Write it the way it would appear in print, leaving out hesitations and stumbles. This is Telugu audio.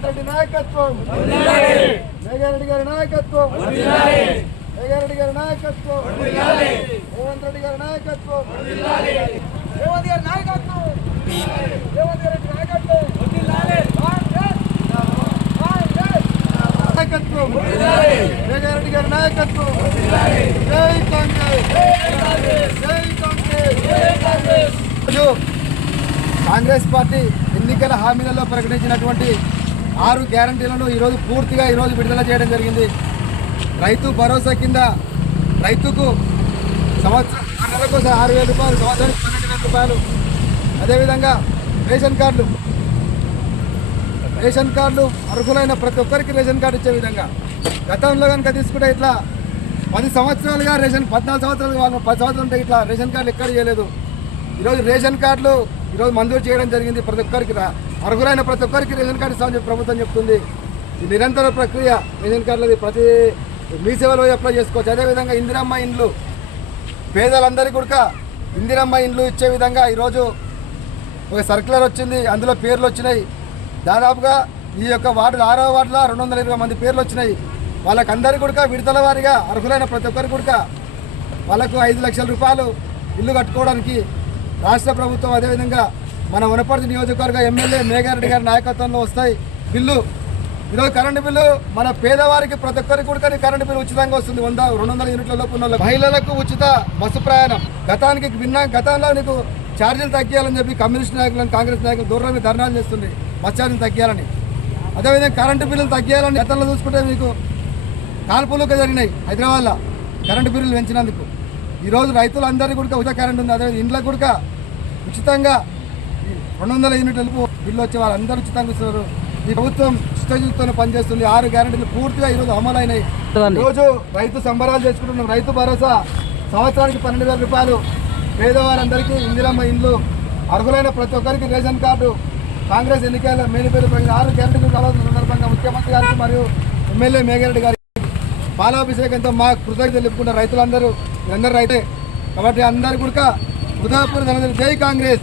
రెడ్డి నాయకత్వం, మేఘారెడ్డి గారి నాయకత్వం, మేఘారెడ్డి గారి నాయకత్వం, రేవంత్ రెడ్డి గారి నాయకత్వం, రేవంత్ గారి నాయకత్వం, రేవంత్ గారి నాయకత్వం, నాయకత్వం, మేఘారెడ్డి గారి నాయకత్వం. జై కాంగ్రెస్, జై కాంగ్రెస్. కాంగ్రెస్ పార్టీ ఎన్నికల హామీలలో ప్రకటించినటువంటి 6 గ్యారంటీలను ఈరోజు పూర్తిగా విడుదల చేయడం జరిగింది. రైతు భరోసా కింద రైతుకు సంవత్సరం 6,000 రూపాయలు, సంవత్సరానికి 12,000 రూపాయలు. అదేవిధంగా రేషన్ కార్డులు అర్హులైన ప్రతి ఒక్కరికి రేషన్ కార్డు ఇచ్చే విధంగా. గతంలో కనుక తీసుకుంటే ఇట్లా 10 సంవత్సరాలుగా 14 సంవత్సరాలు వాళ్ళు 10 సంవత్సరాలు ఉంటే ఇట్లా రేషన్ కార్డులు ఎక్కడ చేయలేదు. ఈరోజు రేషన్ కార్డులు మంజూరు చేయడం జరిగింది. ప్రతి ఒక్కరికి అర్హులైన ప్రతి ఒక్కరికి రేషన్ కార్డు ఇస్తామని చెప్పి ప్రభుత్వం చెప్తుంది. ఈ నిరంతర ప్రక్రియ రేషన్ కార్డులది ప్రతి మీ సేవలో అప్లై చేసుకోవచ్చు. అదేవిధంగా ఇందిరమ్మ ఇండ్లు పేదలందరికీ కూడా ఇందిరమ్మ ఇండ్లు ఇచ్చే విధంగా ఈరోజు ఒక సర్క్యులర్ వచ్చింది. అందులో పేర్లు వచ్చినాయి. దాదాపుగా ఈ యొక్క వార్డు 6వ వార్డులో 220 మంది పేర్లు వచ్చినాయి. వాళ్ళకందరికీ కూడా విడతల వారీగా అర్హులైన ప్రతి ఒక్కరికి కూడా వాళ్ళకు 5 లక్షల రూపాయలు ఇల్లు కట్టుకోవడానికి రాష్ట్ర ప్రభుత్వం, అదేవిధంగా మన వనపర్తి నియోజకవర్గ ఎమ్మెల్యే మేఘారెడ్డి గారి నాయకత్వంలో వస్తాయి బిల్లు. ఈరోజు కరెంటు బిల్లు మన పేదవారికి ప్రతి ఒక్కరికి కూడా కరెంటు బిల్లు ఉచితంగా వస్తుంది. 200 యూనిట్ల లోపు ఉన్న మహిళలకు ఉచిత బస్సు ప్రయాణం. గతంలో నీకు ఛార్జీలు తగ్గియాలని చెప్పి కమ్యూనిస్ట్ నాయకులను, కాంగ్రెస్ నాయకులు దూరం ధర్నాలు చేస్తుంది బస్ ఛార్జీలు తగ్గియాలని. అదేవిధంగా కరెంటు బిల్లులు తగ్గియాలని. గతంలో చూసుకుంటే మీకు కాల్పులుగా జరిగినాయి హైదరాబాద్లో కరెంటు బిల్లులు పెంచినందుకు. ఈరోజు రైతులందరికీ కూడా ఉచిత కరెంట్ ఉంది. అదే ఇండ్లకు కూడా ఉచితంగా 200 యూనిట్లకు బిల్లు వచ్చే వాళ్ళందరూ ఉచితంగా ఇస్తున్నారు. ఈ ప్రభుత్వం ఇష్టజీవితంలో పనిచేస్తుంది. 6 గ్యారెంటీలు పూర్తిగా ఈరోజు అమలైనాయి. ఈరోజు రైతు సంబరాలు చేసుకుంటున్నాం. రైతు భరోసా సంవత్సరానికి 12,000 రూపాయలు. పేదవారందరికీ ఇందిరమ్మ ఇండ్లు, అర్హులైన ప్రతి ఒక్కరికి రేషన్ కార్డు. కాంగ్రెస్ ఎన్నికల మేనిఫెస్టో 6 గ్యారెంటీలు కలవడం సందర్భంగా ముఖ్యమంత్రి గారికి మరియు ఎమ్మెల్యే మేఘారెడ్డి గారికి పాలాభిషేకంతో మా కృతజ్ఞతలు చెప్పుకుంటారు. రైతులందరూ రైతే కాబట్టి అందరు కూడా హృదయపూర్వక జై కాంగ్రెస్.